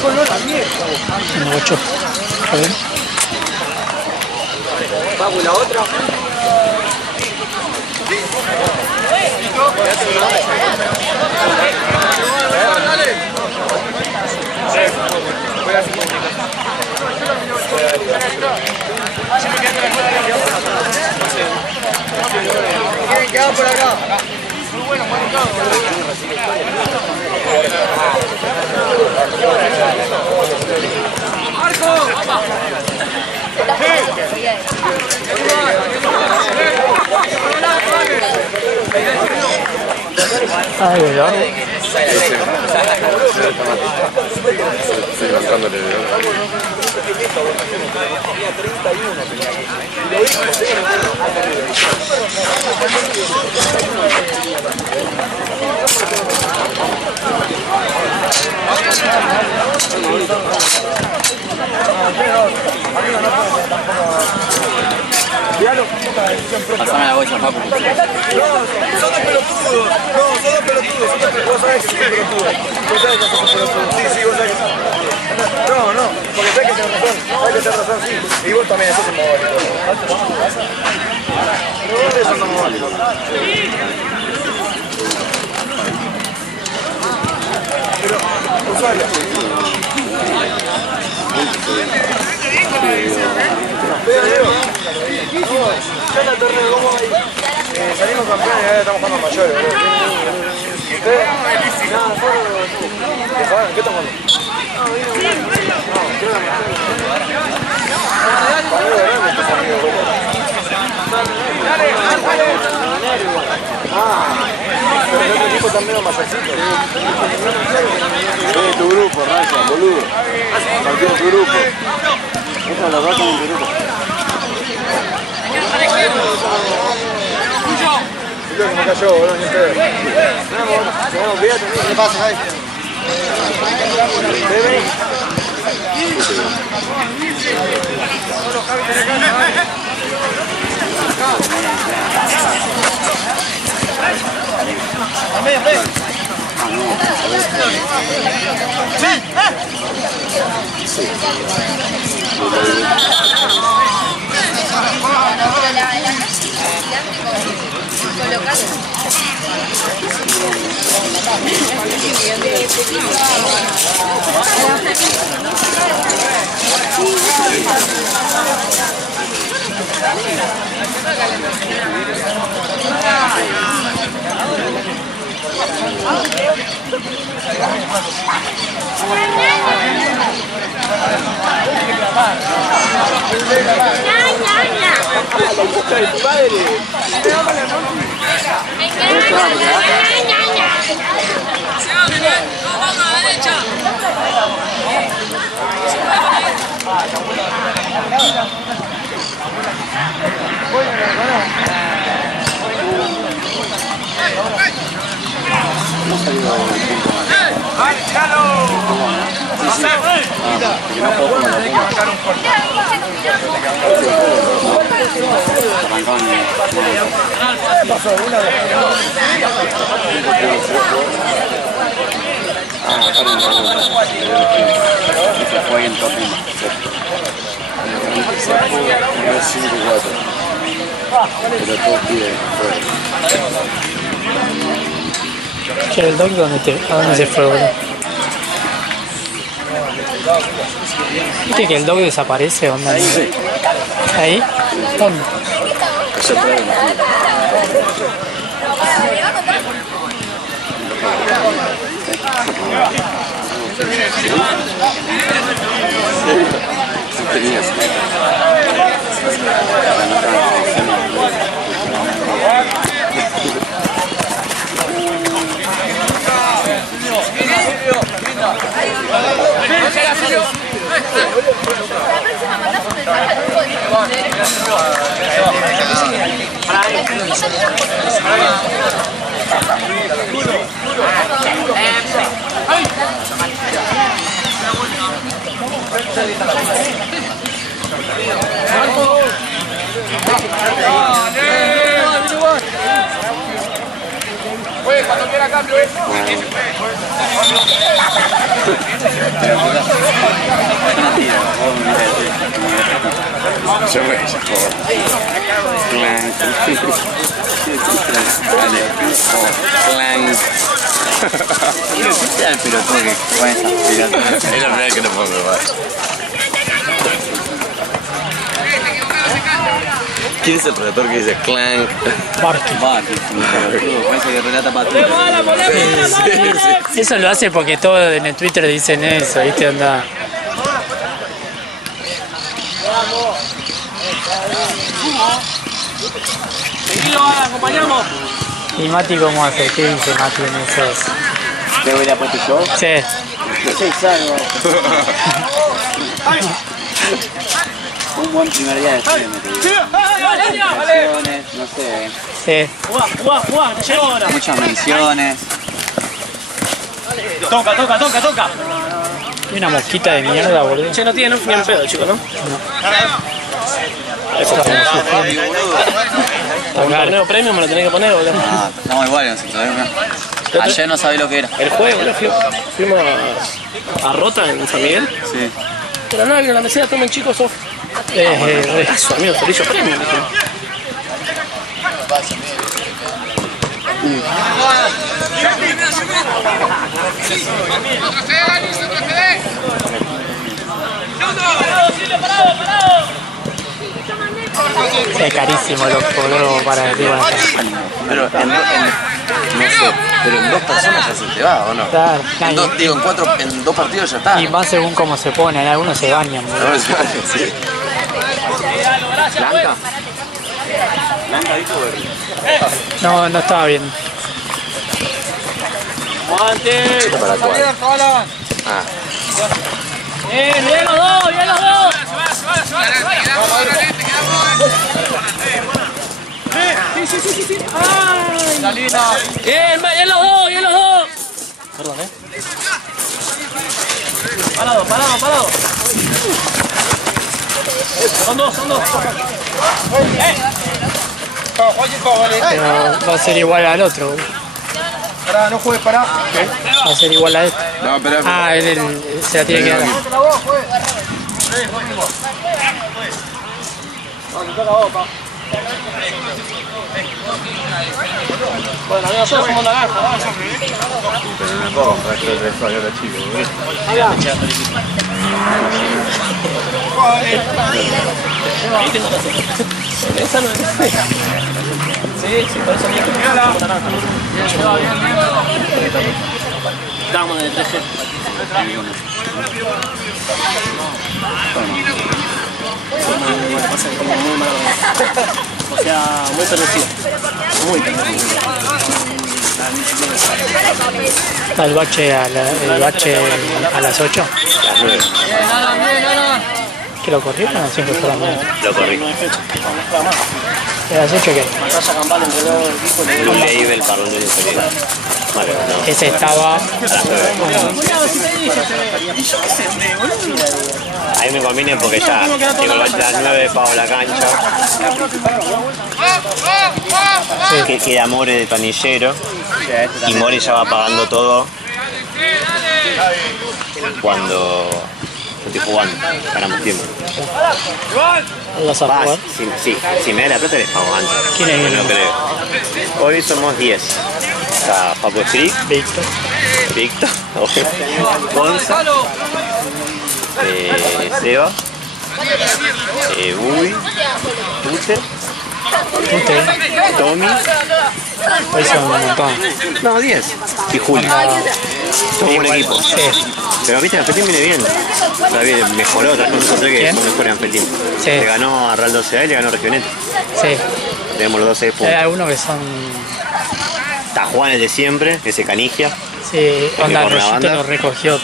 Tiene 8. ¿Está bien? Vamos, la otra. ¿Quieren quedar por acá? Muy bueno, Ay, ay, ay. Estoy levantándole. Pasame la bolsa, papu. No, son de pelotudos. No, son de pelotudos. Vos sabés que son pelotudos. Vos sabés que son pelotudos. Sí, sí, vos sabés que son pelotudos. No, porque sabés que tenés razón. Sabés que tenés razón, sí. Y vos también sos un mogólico. Pero vos sos un mogólico. Pero, Rosario. Ya la torre de cómo ahí. Salimos campeones y ahora estamos jugando mayores, boludo. ¿Ustedes? Nada, ¿qué juegan? ¿Qué están jugando? No, creo pero el otro equipo también es mayorcito. Sí, tu grupo, Raya, boludo. Partido en tu grupo. Esa es la Raya en tu grupo. Yo que me cayó, boludo, ni ustedes. Tenemos vida, ¿qué pasa ahí? ¿Bebe? Fue en top 1. 5-4. Pero top 10 fue. Che, el dog, ¿a dónde se fue, boludo? ¿Viste que el dog desaparece, onda? Sí. ¿Ahí? ¿Dónde? Eso trae una tenías. Cuando quiera cambio, Clank. Dale. Clank. Quiero escuchar al pelotudo que juega esa pelota. Es la primera vez que lo pongo, ¿vale? ¿Quién es el relator que dice clank? Barky. Parece que relata patrón. Eso lo hace porque todos en el Twitter dicen eso, ¿viste? Onda. acompañamos. ¿Y Mati cómo hace? ¿Qué dice Mati en esos? ¿Qué hubiera puesto yo? Sí. No sé, salgo. Un buen primer día de estreno, te digo. Menciones, no sé. Sí. Jugá, te llevo ahora. Muchas menciones. Toca. Y una mosquita de mierda, boludo. Che, no tiene ni en pedo, chicos, ¿no? Está Un claro. torneo premium me lo tenés que poner, boludo. Ah, estamos iguales nosotros. Ayer no sabía lo que era. El jueves, boludo, fuimos a Rota en San Miguel. Sí. Pero nada, vino a la mesera, tomen chicos, sos. Eso, amigo, servicio premium. Es carísimo, loco, boludo, para decir, bueno, Pero en dos personas ya se te va, ¿o no? claro, En dos partidos ya está. y más según cómo se ponen, algunos se bañan, boludo. Sí. ¿Blanca? ¿Blanca dijo verde? No estaba bien. ¡Aguante! ¿Para cuál? Ah. ¡Bien los dos! Sí. ¡Ay! ¡Bien los dos! Perdón, Parado. Son dos. Pero va a ser igual al otro, boludo. Pará, no juegues, pará. Va a ser igual a este. No, espera. Ah, él se la tiene que dar. Bueno, amigos, todos somos naranja. Esa no es. Sí, por eso mismo. Estamos en el 3G. Muy mal. O sea, muy permisivo. Está el bache a las 8. ¿Que lo corrieron o siempre fue la mano? Lo corrí. ¿A las 8 qué? Batalla campal entre dos equipos. Leí el parón de inferior. Vale, no. Ese estaba. A mí me conviene porque ya tengo el bache a las 9, pago la cancha. Queda More de panillero y More ya va pagando todo cuando estoy jugando, ganamos tiempo. ¿Vas a jugar? Si me da la plata les pago antes. ¿Quién es? No creo. Hoy somos 10. Está Paco Street, Víctor. Gonza, Seba, Uy, Tute, Tommy. Hoy son un montón. No, 10. Y Julio. Somos un equipo. Sí. Pero viste, Anfetín viene bien. Está bien, mejoró, trajo un sé que ¿Quién? son mejores Anfetín. Sí. Le ganó a Real 12A y le ganó Regioneta. Sí. Tenemos los 12 Hay puntos. algunos que son. Está Juan el de siempre, que se canigia. Sí, onda, corre la Rollito banda. lo recogió,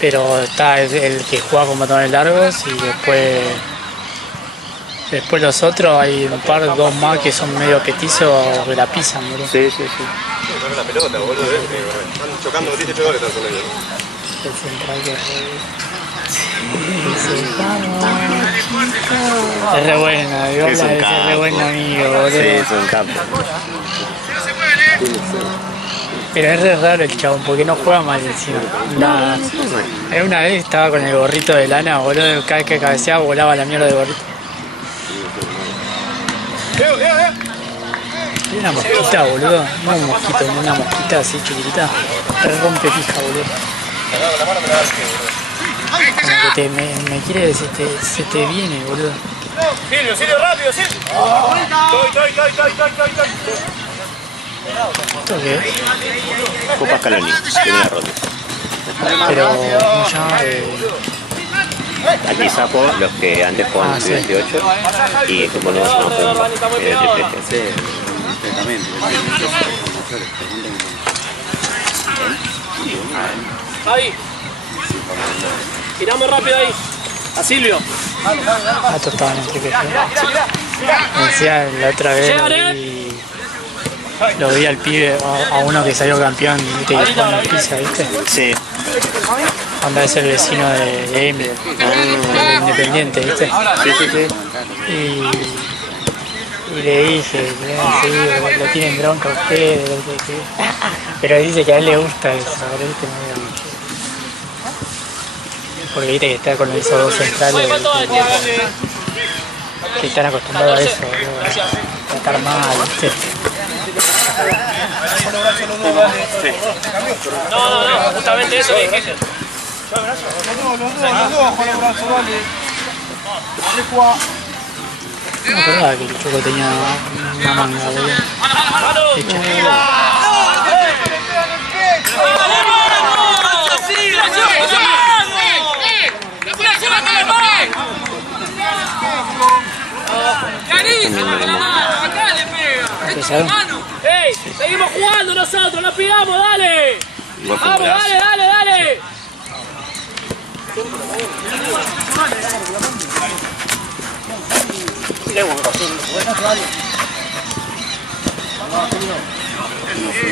pero está el que juega con botones largos y después los otros hay un par, dos más que son medio petizos que la pisan, boludo. Sí. La pelota, boludo. Están chocando 18 goles están con ellos. El central que es re buena, Viola Es un es re capo. buen amigo, boludo. Sí, es un campo. Pero es re raro el chabón, porque no juega mal encima. Una vez estaba con el gorrito de lana, boludo, cada vez que cabeceaba volaba la mierda de gorrito. Hay una mosquita, boludo. No un mosquito, una mosquita así chiquitita. Te rompe pija, boludo. Como que me quiere, se te viene, boludo. Silvio, rápido, Silvio. ¿Esto qué es? Copa Scaloni, primera ronda. Pero, ¿cómo se llama? Aquí saco los que antes jugaban en 28 y como no son Pumba, Ahí. Tiramos rápido ahí. A Silvio. Ah, esto estaba en el triple. Me decía la otra vez, lo vi al pibe, a uno que salió campeón, ¿viste? Que jugó en la pizza, ¿viste? Sí. Anda, es el vecino de Emil, el Independiente, ¿viste? Sí. Y le dije, sí, lo tienen bronca ustedes, pero dice que a él le gusta eso, ¿viste? Porque viste que está con esos dos centrales que están acostumbrados a eso, a tratar mal, ¿viste? No, justamente eso que dije. No me acordaba que el Choco tenía una manga, boludo. Hecha. ¿Empezaron? ¡Ey! ¡Seguimos jugando nosotros! ¡Nos pegamos! ¡Dale! ¡Vamos, dale!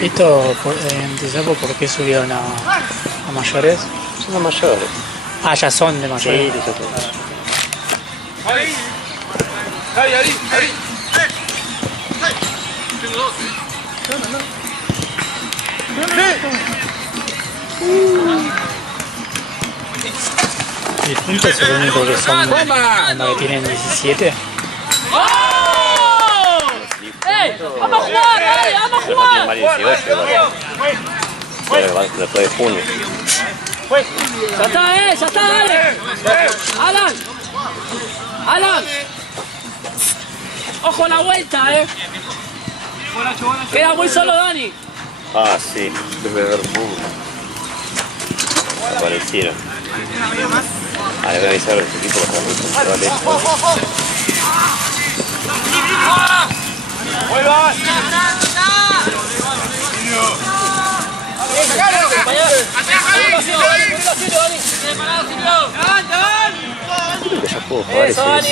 ¿Esto empezó por qué subieron a mayores? Son mayores. Ah, ya son de mayores. Sí, ¿Y juntos es el único que son cuando que tienen 17? ¡Ey! ¡Vamos a jugar! ¡Dale! ¡Vamos a jugar! Después de junio. Ya está, dale. Alan. Ojo a la vuelta, Queda muy solo Dani. Ah, sí. Aparecieron. Le voy a avisar a los equipos que creo que ya puedo jugar Eso, Dani,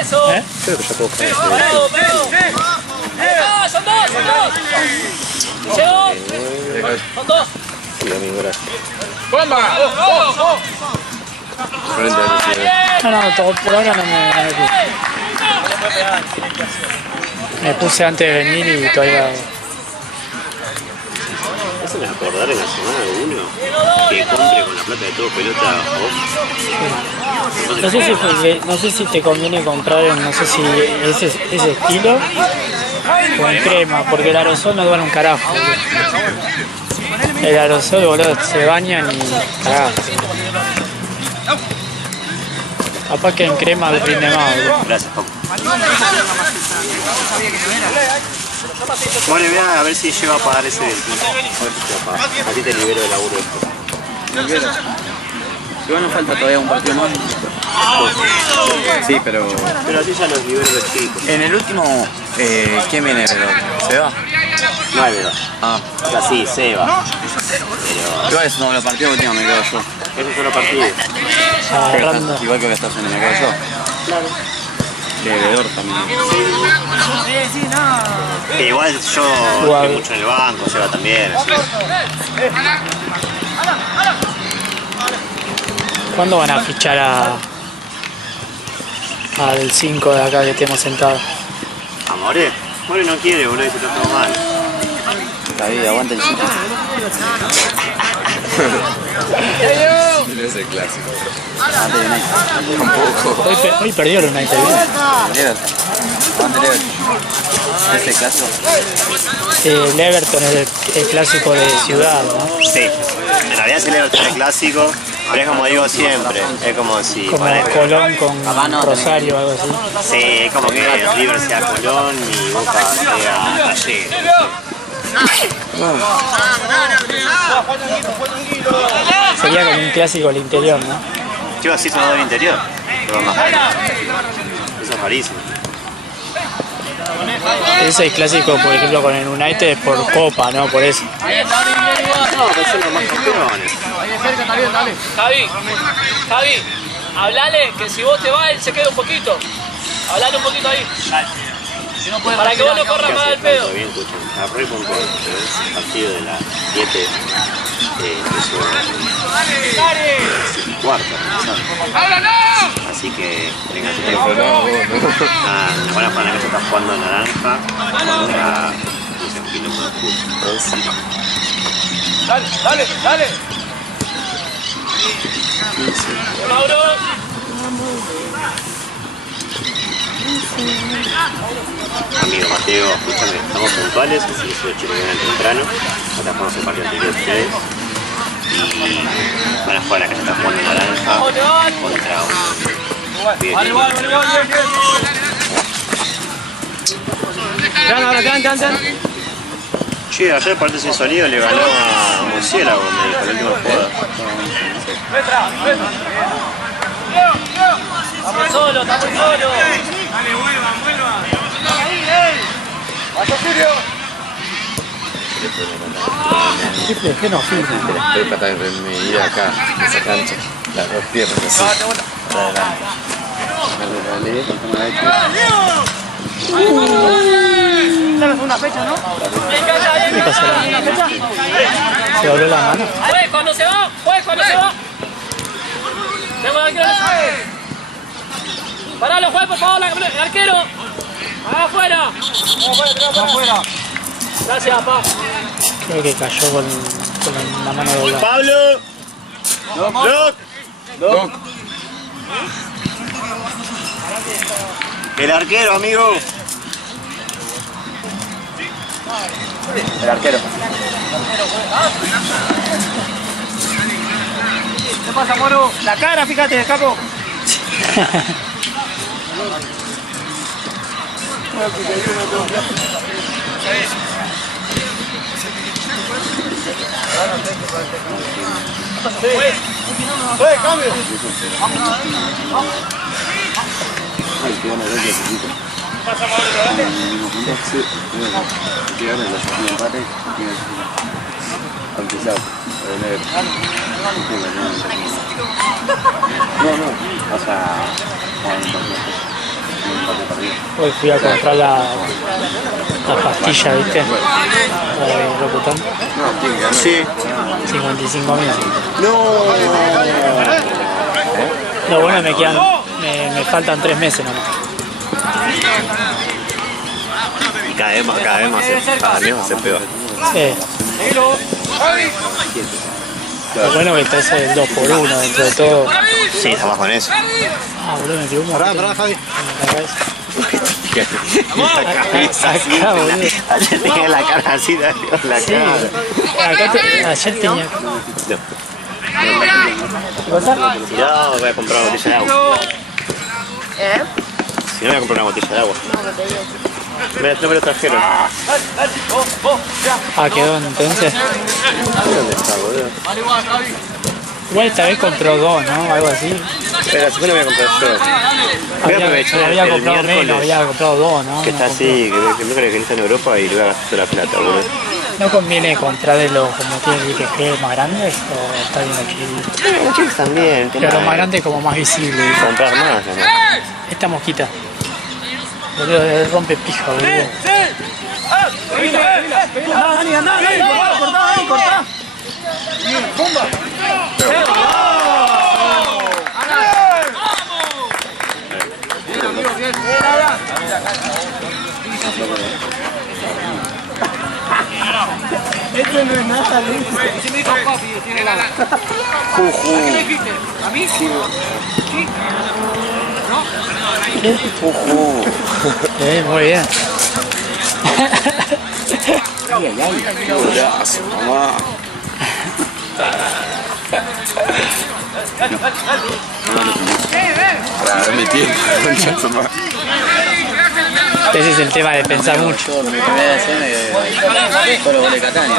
eso. Creo que ya puedo jugar Son dos. Llegó. Son dos. Sí, amigo, gracias. No, por ahora no me puse. Me puse antes de venir y todavía... Eso me acordar en la semana 1 que compre con la plata de todo pelota off. No sé si te conviene comprar no sé si ese estilo o en crema, porque el aerosol no duele un carajo. El aerosol, boludo, se bañan y cagás. Capaz que en crema rinde más, boludo. Gracias, Paco. Bueno, voy a ver si lleva a pagar ese vecino. A ti te libero del laburo esto. Igual nos falta todavía un partido más. Sí, pero Pero a ti ya los libero los chicos. en el último, ¿quién viene? ¿Se va? No hay verdad. Ah, O sea, sí, se va. igual es uno de los partidos últimos me quedo yo. Esos son los partidos. Agarrando. Igual que voy a estar haciendo me quedo yo. Claro. Devedor también. Igual yo estoy mucho en el banco, se va también. Así. ¿Cuándo van a fichar al 5 de acá que estemos sentados? ¿A More? More no quiere, boludo, se está todo mal. David, aguanta el sitio. No es el clásico. Aguanta el United. Tampoco. Hoy perdió el United. Lever. Aguanta el Lever. ¿Es el clásico? El Everton es el clásico de ciudad, ¿no? Sí, en realidad sí el clásico, pero es como digo siempre, es como si... Como Colón con Rosario o algo así. Sí, es como que River sea Colón y Boca sea Talleres. Sería como un clásico del interior, ¿no? Chicos, así son los del interior, pero más caro. Eso es carísimo. Ese es clásico, por ejemplo, con el United por Copa, ¿no? Por eso. No, pero son los más campeones. Javi, hablale que si vos te vas, él se queda un poquito. Hablale un poquito ahí. Para que vos no corras más al pedo. Bien, escuchen, a Roy Punto, el partido de las 7 cuarta, así que venga, ahora para la que se está jugando naranja contra un quilombo de fútbol. Dale. Mauro. Amigo Mateo, escúchame, estamos puntuales, así que soy chile bien temprano. Ahora jugamos el partido anterior de ustedes. Y van a jugar la que se está jugando naranja contra un bien. Che, ayer el partido sin sonido le ganó a Murciélago, me dijo, la última jugada. Está muy solo. Dale, vuelvan. ¡Vaya Sirio! ¿Qué no firma? Estoy para ir acá, en esa cancha. Las dos piernas así. Dale una fecha, ¿no? ¿Qué pasó? ¿Se dobló la mano? Juez cuando se va. Tengo el arquero. Paralo, juez, por favor, el arquero. Afuera. Gracias, papá. Creo que cayó con la mano doblada. ¡Pablo! ¡Doc! El arquero, amigo. El arquero. ¿Qué pasa, Moro? La cara, fíjate, capo. Cambio. Aunque sea o sea, Hoy fui a comprar la pastilla, ¿viste? La de Locutón. Sí. 55.000. No. Lo bueno me faltan 3 meses nomás. Y cada vez más va a ser peor. Sí. Lo bueno que está ese 2x1 dentro de todo. Sí, estamos con eso. Ah, boludo, me tiró un montón. Javi. La cabeza así, Acá, boludo. ayer tenía la cara así, la Sí. cara. Ayer tenía... No. ¿Qué pasa? Si no, voy a comprar una botella de agua. Si no, voy a comprar una botella de agua. No me lo trajeron. Ah, quedó entonces. ¿Dónde está, boludo? Igual esta vez compró 2, ¿no? Algo así. Pero la segunda voy a comprar yo. Voy a aprovechar había el comprado menos, miércoles, había comprado 2, ¿no? que está No así, que el miércoles que está en Europa y le voy a gastar toda la plata, boludo. ¿No conviene comprar de los como tiene que más grandes o está bien aquí? Los chicos también, Pero los más grandes como más visible. comprar más, ¿no? Esta mosquita. Boludo, rompe pija, boludo. Cortá. ¡Bomba! Esto no es nada lindo. ¿Qué le dijiste? ¿A mí? Sí. ¿No? Muy bien. Brazo, mamá. Para mi tiempo, concha su madre. Ese es el tema de pensar mucho. Mi primera escena que fue los goles de Catania.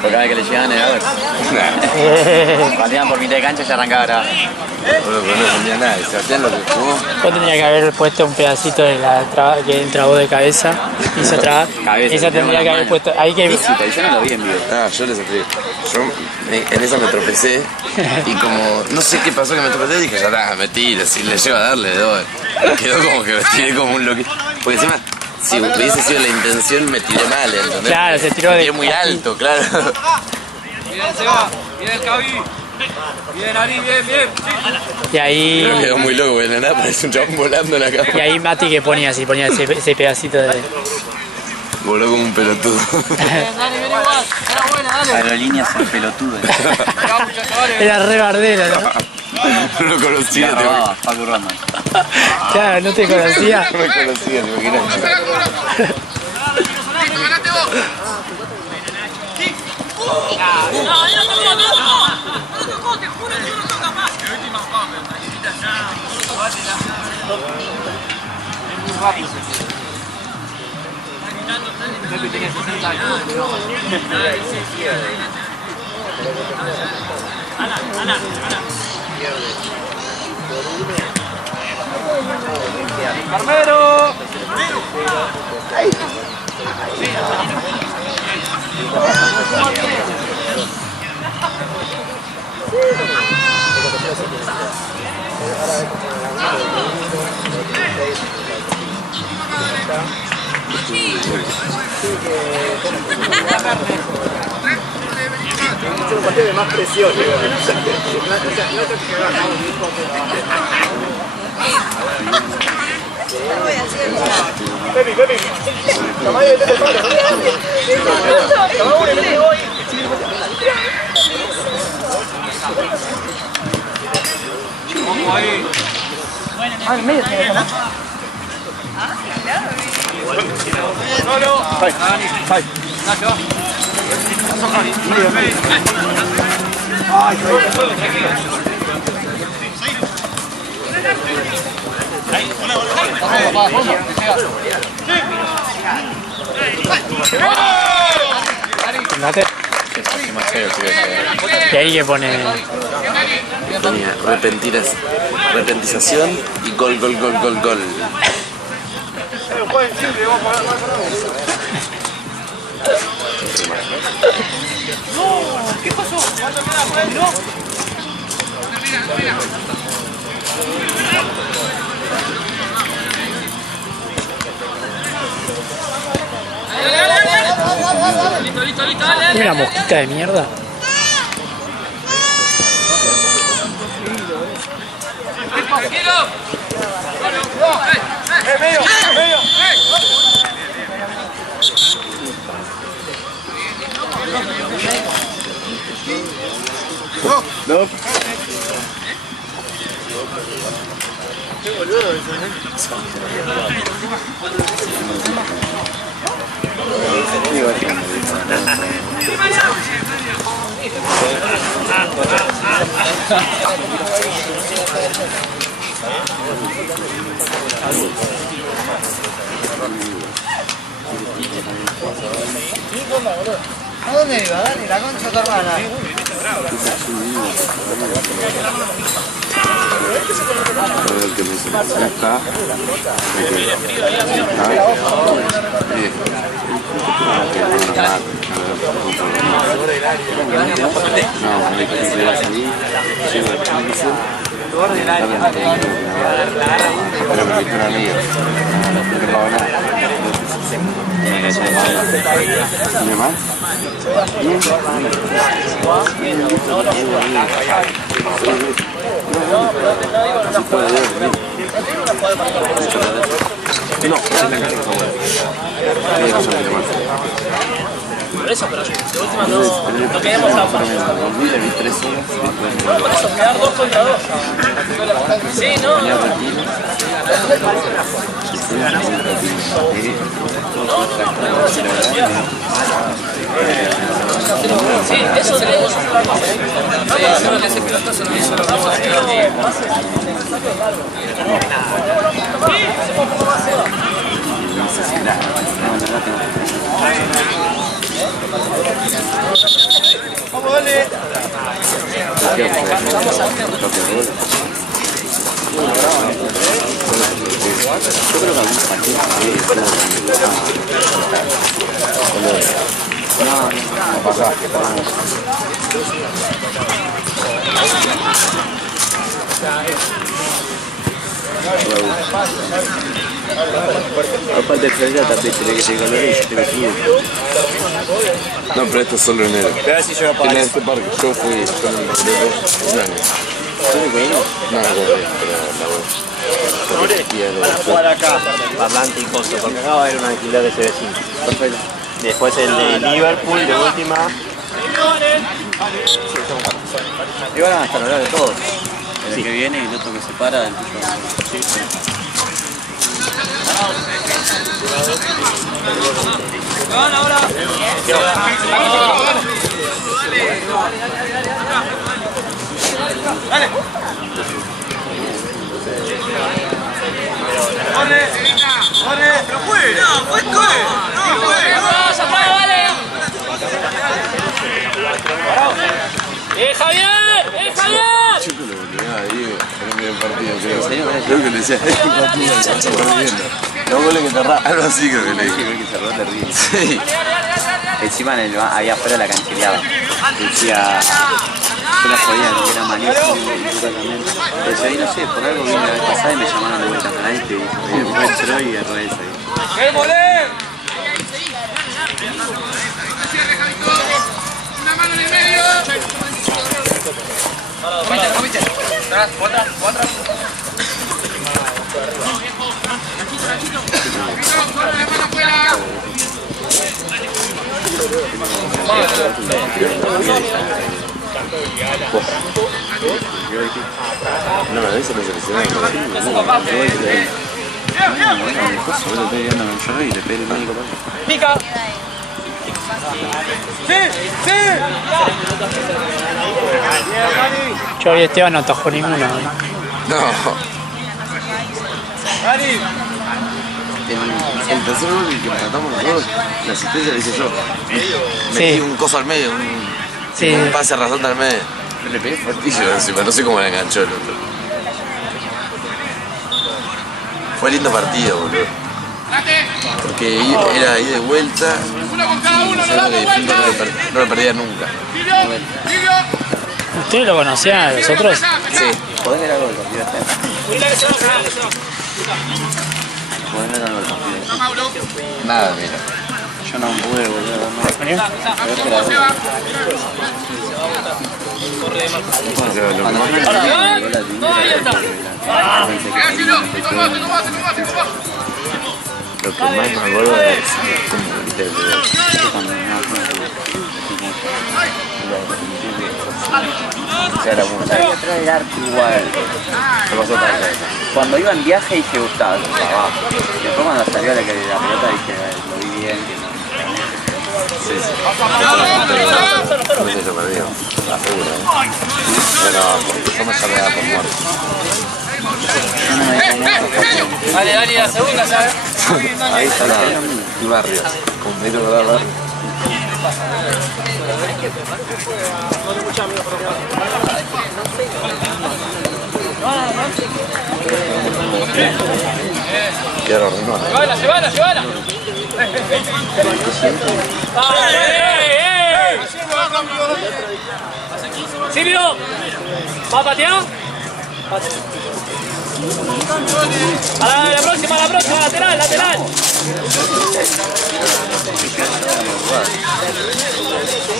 Porque cada vez que le llegaban era gol. Pateaban por mitad de cancha y se arrancaba a grabar. Bueno, pero no entendía nada. Sebastián lo que jugó. Yo tendría que haber puesto un pedacito de la traba que él trabó de cabeza. Hizo traba. Cabeza, Esa tendría que haber mano. puesto. Ahí que. Sí, pero yo no lo vi en vivo. Ah, yo les explico. Yo en esa me tropecé y como no sé qué pasó que me tropecé, dije, ya está, me tiro, si le llego a darle, le doy. Quedó como que me tiré como un loquito. Porque encima, si hubiese sido la intención, me tiré mal, ¿entendés? Claro, se tiró Me de- tiré muy alto, claro. Bien, Seba. Bien, Cavi. Bien, Ari, bien, bien. Y ahí. Pero quedó muy loco, porque de la nada parece un chabón volando en la Y cama. ahí Mati que ponía así, ponía ese pedacito de. Voló como un pelotudo. Bien, dale, bien igual. Era buena, dale. Aerolíneas son pelotudas. Ya, muchachos, dale. Era re bardero, ¿no? No lo conocía, te Grababa Facu Rama. Claro, no te conocía. No me conocía, te imaginas. Pepe tenía 60 años. Carmelo. Un partido de más presión. Pepi, Pepi. Tamaño de Pepe Pablo. Vamos ahí. No, no. Nacho. Mate. Qué más feo que ves. Y ahí que pone. Tenía repentización y gol, gol, gol, gol, gol. ¿Qué pasó? ¿No? Listo, listo, listo, dale, dale. Tiene una mosquita de mierda. Tranquilo. Medio, medio. No. ¿A dónde iba? Dani, la concha de tu hermana. El que me dice, acá. No, Por eso, pero de última no quedemos a por eso, quedar 2 contra 2. Sí, no. Sí, eso es otra cosa. Solo que ese pelotazo no hizo lo que vamos a hacer. Vamos, dale. Aparte de Florida también tiene que ser calor y yo tengo frío. No, pero esto es solo enero. Vea si llega para En este parque, yo fui con el enero un año. No, pero Van a jugar acá, parlante y costo, porque acá va a haber un alquiler de CB5. Perfecto. Después el de Liverpool, de última. Y van a estar hablar de todos. El que viene y el otro que se para. El Dale. Corre, corre, pero fue. No, fue corre. No, fue. ¡Ya está, dale! Javier! Javier! chico lo obligaba a Diego a cambiar el partido, creo que le decía, este partido está viendo. Los goles que cerrás. Algo así creo que le dije. Que cerró terrible. Sí. Encima ahí afuera la canchereaba. Decía, yo la jodía, que era malísimo y también. Pero ahí no sé, por algo vine la vez pasada y me llamaron de vuelta para este y después entró y erró esa. ¡Qué moler! Una mano en el medio. Comite. Otra. No, a veces no se lesionaba. Solo estoy viendo en el y le pedí el médico. Pica. Yo y Esteban no atajó ninguno. No. El tercer gol que empatamos los dos, la asistencia la hice yo. Metí Sí. un coso al medio, Sí. un pase rasante al medio. Le pegué fuertísimo encima, no sé cómo la enganchó el otro. Fue lindo partido, boludo. Porque era ida de vuelta, no lo perdía nunca. ¿Ustedes lo conocían a los otros? Sí. ¿Podés ver algo del partido este? ¿Podés ver algo del partido? Nada, mira. Yo no pude volver a ver más. Creo que la veo. No, ahí está. Lo que más me acuerdo es como viste el video. Ya era mucho. Sabía atrás del arco igual. Me pasó otra vez. Cuando iba en viaje dije Gustavo, después cuando salió la pelota dije, lo vi bien, que no. Sí. No sé, yo perdí. La segura, Pero yo me salía por muerto. Dale, la segunda, ¿sabes? Ahí está el barrio. Con metro de barrio. Quedaron ordenados. Llévala. Silvio, ¿va a patear? A la próxima, lateral.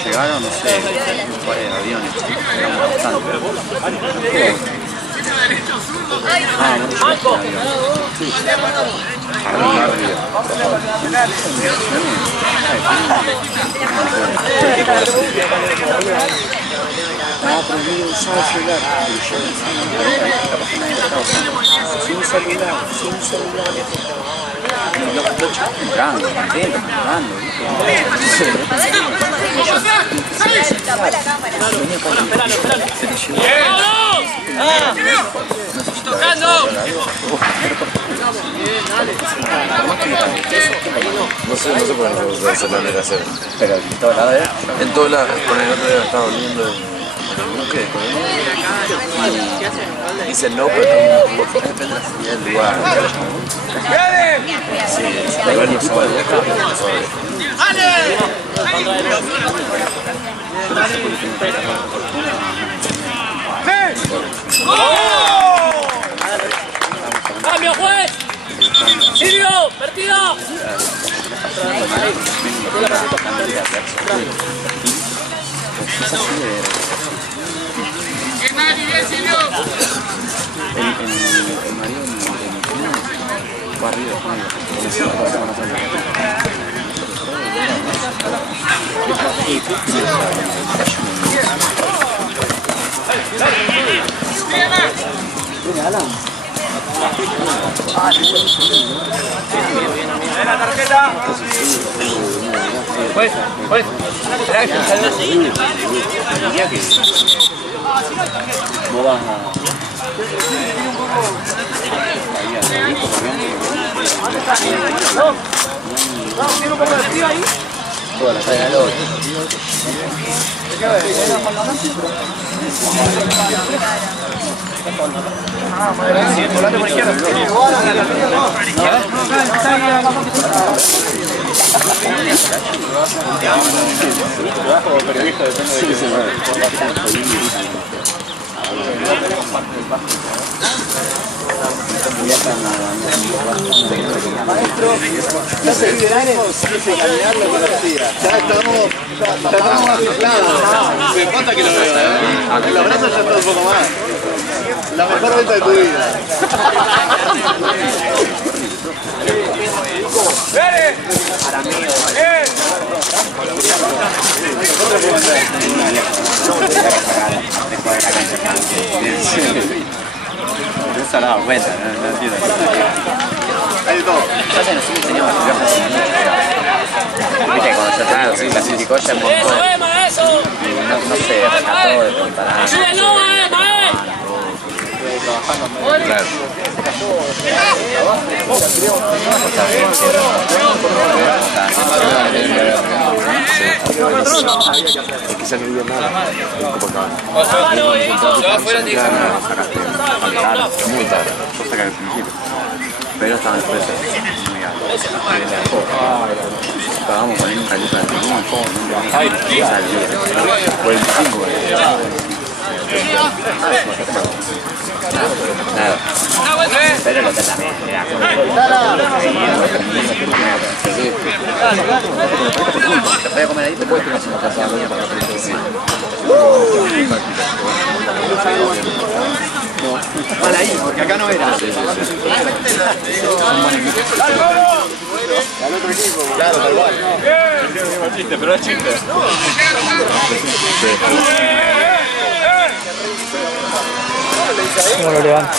Llegaron, no sé, un par de aviones, éramos bastante. Marco. No, prohibido usar el celular. Sin celular. Los chicos entrando, contentos, jugando. No sé por qué no se usa el celular hacer. Pero en todos lados, En todos lados, con el otro día estaba volviendo en el buque, dice no, pero depende de la señal del lugar. Sí, el lugar no sabe de acá, no sabe. ¡Cambio, juez! ¡Silvio! ¡Vertido! la tarjeta. Pues, será que salió así. No vas ¿Tiene un poco de frío ahí? toda la calle al otro. Volante por izquierda. Periodista depende de Ya se caminar la conocía. Ya estamos afilados. Me falta que lo vea, El abrazo ya está un poco más. La mejor venta de tu vida. ¡Dale! ¡Bien! No se ha dado cuenta, no entiendo. Hay de todo. Ya se nos enseñamos a viste, cuando ya está, se clasificó ya un montón. ¡Eso, Emma, eso! No sé, rescató de preparar. ¡Ayúdenlo, Emma, Claro. Es que se no vio nada en Copacabana. Muy tarde. Cosa que al principio. Pero estaba en preso. Estábamos poniendo un califa de limón. Por el 5. Nada. Pero lo que también. Te voy a comer ahí, pero después te vas a pasar la para Mal ahí, porque acá no era. Al otro equipo. Claro, tal cual. Chiste, pero es chiste. ¿Cómo lo levanta?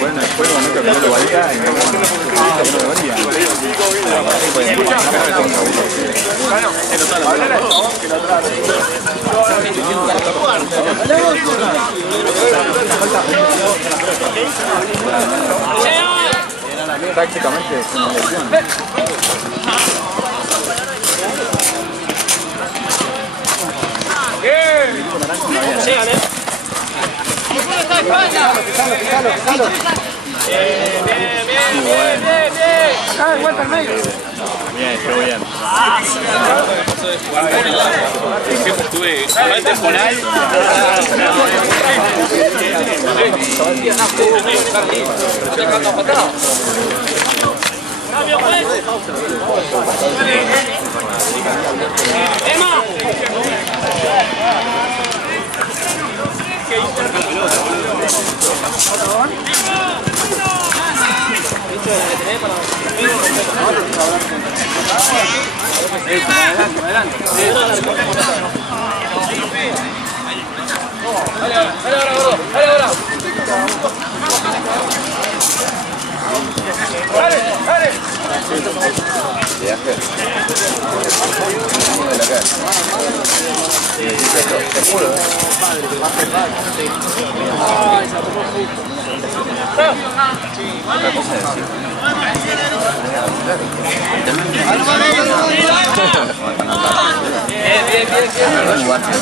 Bueno, después cuando que lo valía y no lo valía. Prácticamente es una lesión. Llegan, ¿eh? ¿Cómo está España? Fijalo. Bien. Acá de vuelta al medio. Bien, estuvo bien. Siempre estuve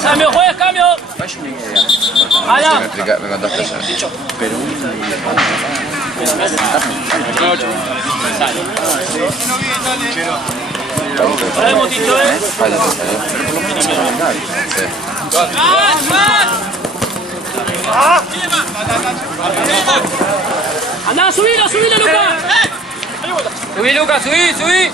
Cambio, juez, cambio. Allá. Me contaste ya. Podemos dicho, Andá, subilo, Lucas. Subí, Lucas, subí.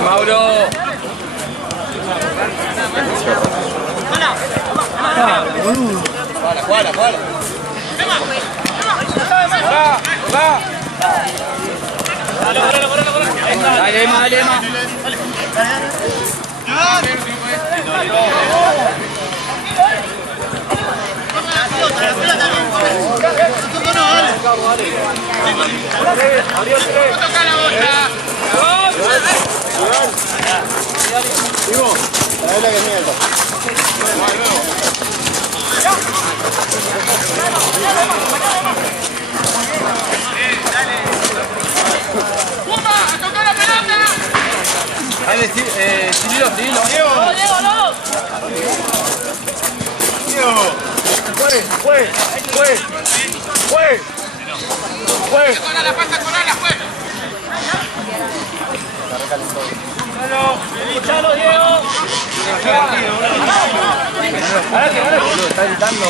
Mauro. Juana. Dale, Ema. Traela que mierda. Dale, Cirilo. Diego. Escuchalo, Diego. Está gritando.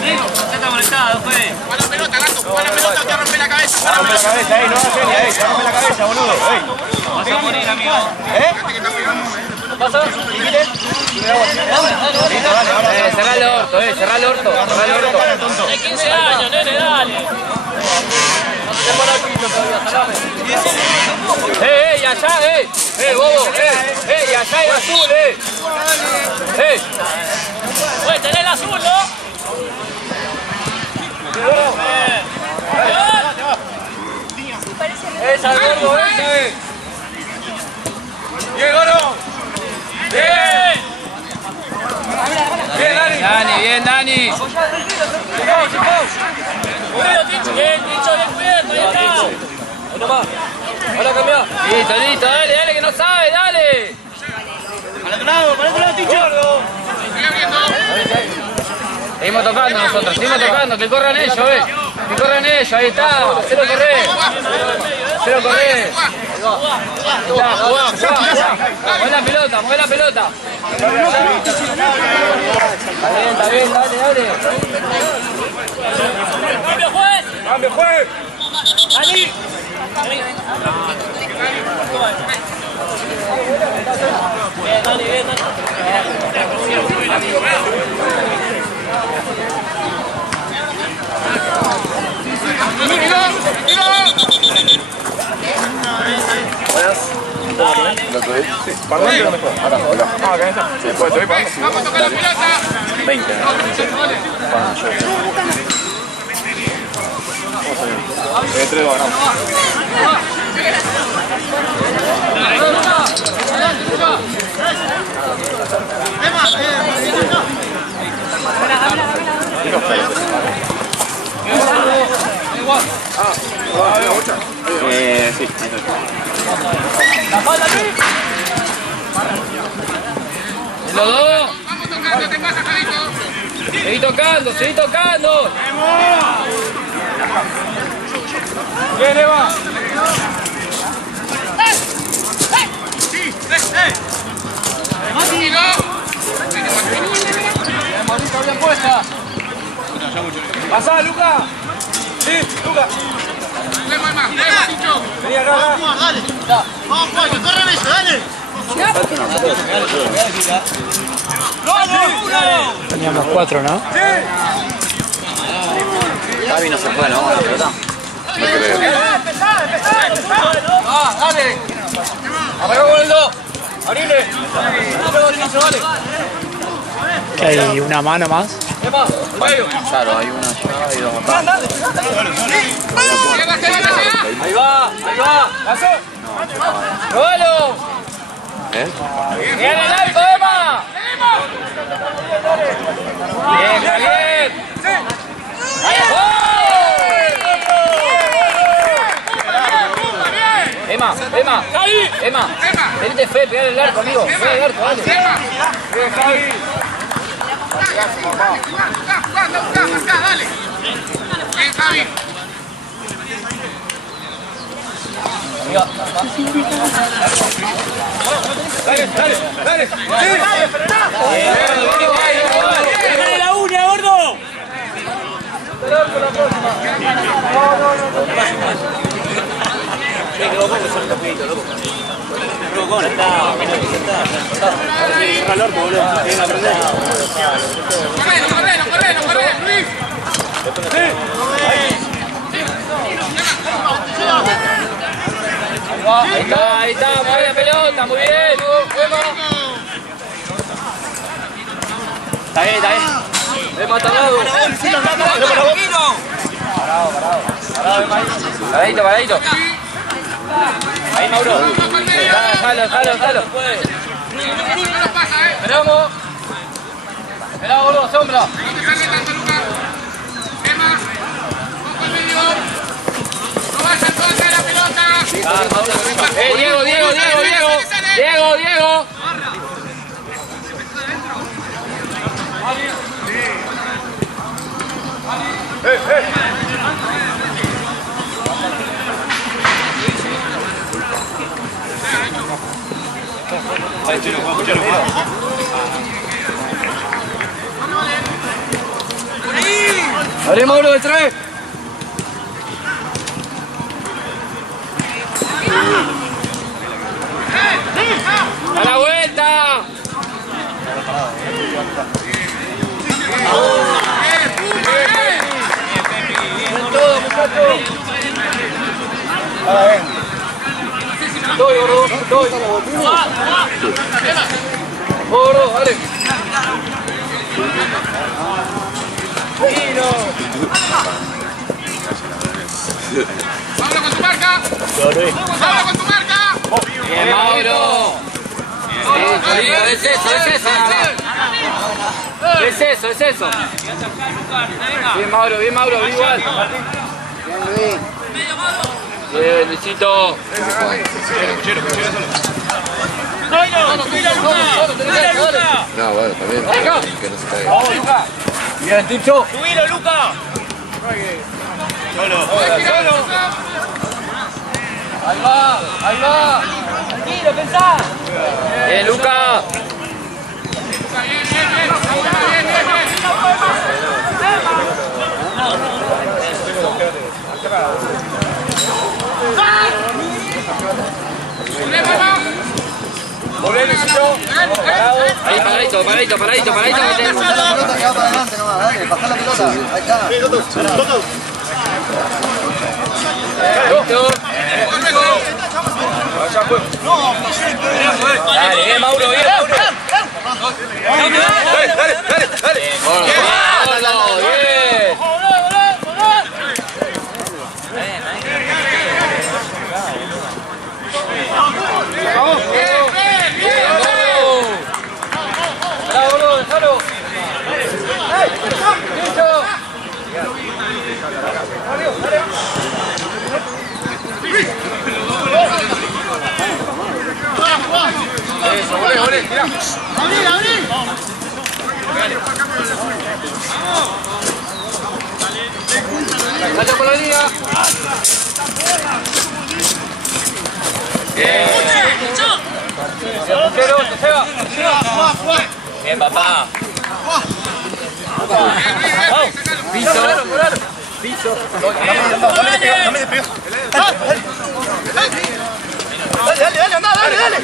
Ya está conectado, juez. Juega la pelota, Gato, juega la pelota, te rompe la cabeza. Rompe la cabeza, no hagas señas, te rompe la cabeza, boludo. Vas a morir, amigo. ¿Pasa? Cerrá el orto, cerrá el orto. Hay 15 años, nene, dale. Y allá, bobo, y allá el azul, Pues tenés el azul, ¿no? Esa, gordo, esa, Bien, gordo. Bien, Dani. Bien, dicho, bien cubierto, ahí está. Ahí nomás. Ahora cambiá. Listo, dale, que no sabe, dale. Para otro lado, Ticho. Seguimos tocando nosotros, que corran ellos, que corran ellos, ahí está, hacelo correr. Mueve la pelota. Está bien, dale. Cambio, juez. Dani. Bien, Dani. ¿Para dónde lo mejor? Acá. Acá está. Sí, pues te voy para Vamos a tocar la pelota. 20. 3 ganamos. Sí, Los dos. Seguí tocando, seguí tocando. Bien, Eva. Manita bien puesta. Pasá, Luca. Sí, Luca. Vení acá, acá. Vamos, Juan, que corran eso, dale. Teníamos 4, ¿no? Gaby no se puede, ¿no? La pelota. No creo. Dale. Arrancó con el 2. Abrile. Que hay una mano más. Claro, hay una allá y dos acá. Ahí va, ahí va. ¡Probalo! ¡Bien el arco, Emma! ¡Bien, Javier! Emma, venite fe, pegar el arco, amigo. Pega el arco, dale. Bien, Javi. Dale. ¡Dale la uña, gordo! Correlo, Luis. Ahí está, mueve la pelota, muy bien. Está bien. Emma, talado. Paradito. Ahí, Mauro. Jalo. Esperamos. Esperá, gordo, sombra. Diego. Dale, Mauro, de 3. ¡A la vuelta! ¡Bien todo, muchachos! Doy, gordo, doy. Gordo, dale. ¡Pablo con tu marca! ¡Bien, Mauro! Es eso. Bien, Mauro, igual. Bien, Luisito. No, bueno, también. Que no se caiga. Bien, Ticho. Subilo, Luca. Solo. Ahí va. Tranquilo, pensá. Bien, Luca. Volvé, Luisito. Ahí, paradito. Dale, bien, Mauro. Dale. Bien. volé, mirá. Salta por la línea. Puntero, te ceba. Bien, papá. Piso. Piso. No me despegas. Dale, anda, dale.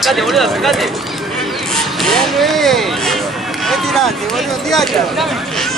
Sacate, boludo, sacate. Tirate, boludo, tirate.